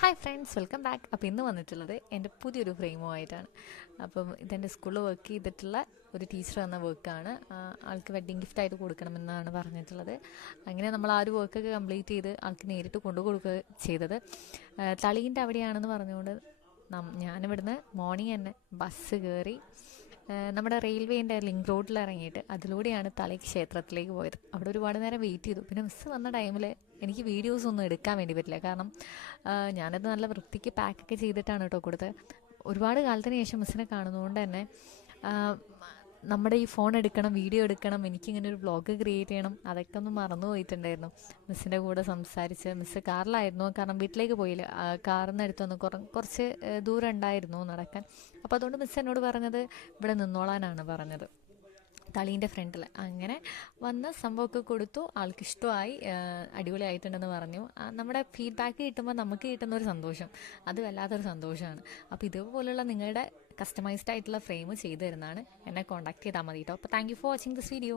Hi friends, welcome back. അപ്പോൾ ഇന്ന് വന്നിട്ടുള്ളത് എൻ്റെ പുതിയൊരു ഫ്രെയിമുമായിട്ടാണ്. അപ്പം ഇതെൻ്റെ സ്കൂളിൽ വർക്ക് ചെയ്തിട്ടുള്ള ഒരു ടീച്ചർ തന്ന വർക്കാണ്. ആൾക്ക് വെഡ്ഡിങ് ഗിഫ്റ്റായിട്ട് കൊടുക്കണമെന്നാണ് പറഞ്ഞിട്ടുള്ളത്. അങ്ങനെ നമ്മൾ ആ ഒരു വർക്കൊക്കെ കംപ്ലീറ്റ് ചെയ്ത് ആൾക്ക് നേരിട്ട് കൊണ്ടു കൊടുക്കുക ചെയ്തത്. തളീൻ്റെ അവിടെയാണെന്ന് പറഞ്ഞുകൊണ്ട് ഞാനിവിടുന്ന് മോർണിംഗ് തന്നെ ബസ് കയറി നമ്മുടെ റെയിൽവേൻ്റെ ലിങ്ക് റോഡിൽ ഇറങ്ങിയിട്ട് അതിലൂടെയാണ് തളി ക്ഷേത്രത്തിലേക്ക് പോയത്. അവിടെ ഒരുപാട് നേരം വെയിറ്റ് ചെയ്തു. പിന്നെ മിസ്സ് വന്ന ടൈമിൽ എനിക്ക് വീഡിയോസ് ഒന്നും എടുക്കാൻ വേണ്ടി പറ്റില്ല. കാരണം ഞാനത് നല്ല വൃത്തിക്ക് പാക്കൊക്കെ ചെയ്തിട്ടാണ് കേട്ടോ കൊടുത്തത്. ഒരുപാട് കാലത്തിന് ശേഷം മിസ്സിനെ കാണുന്നതുകൊണ്ട് തന്നെ നമ്മുടെ ഈ ഫോൺ എടുക്കണം, വീഡിയോ എടുക്കണം, എനിക്കിങ്ങനെ ഒരു വ്ളോഗ് ക്രിയേറ്റ് ചെയ്യണം, അതൊക്കെ ഒന്ന് മറന്നു പോയിട്ടുണ്ടായിരുന്നു. മിസ്സിൻ്റെ കൂടെ സംസാരിച്ച് മിസ്സ് കാറിലായിരുന്നു, കാരണം വീട്ടിലേക്ക് പോയില്ല. കാറിൽ നിന്ന് എടുത്തു വന്ന് കുറച്ച് ദൂരം ഉണ്ടായിരുന്നു നടക്കാൻ. അപ്പോൾ അതുകൊണ്ട് മിസ്സ് എന്നോട് പറഞ്ഞത് ഇവിടെ നിന്നോളാനാണ് പറഞ്ഞത്, തളീൻ്റെ ഫ്രണ്ടിൽ. അങ്ങനെ വന്ന് സംഭവമൊക്കെ കൊടുത്തു. ആൾക്കിഷ്ടമായി, അടിപൊളിയായിട്ടുണ്ടെന്ന് പറഞ്ഞു. നമ്മുടെ ഫീഡ്ബാക്ക് കിട്ടുമ്പോൾ നമുക്ക് കിട്ടുന്ന ഒരു സന്തോഷം, അത് വല്ലാത്തൊരു സന്തോഷമാണ്. അപ്പോൾ ഇതുപോലുള്ള നിങ്ങളുടെ കസ്റ്റമൈസ്ഡ് ആയിട്ടുള്ള ഫ്രെയിം ചെയ്തു തരുന്നതാണ്. എന്നെ കോൺടാക്ട് ചെയ്താൽ മതി കേട്ടോ. അപ്പോൾ thank you for watching this video.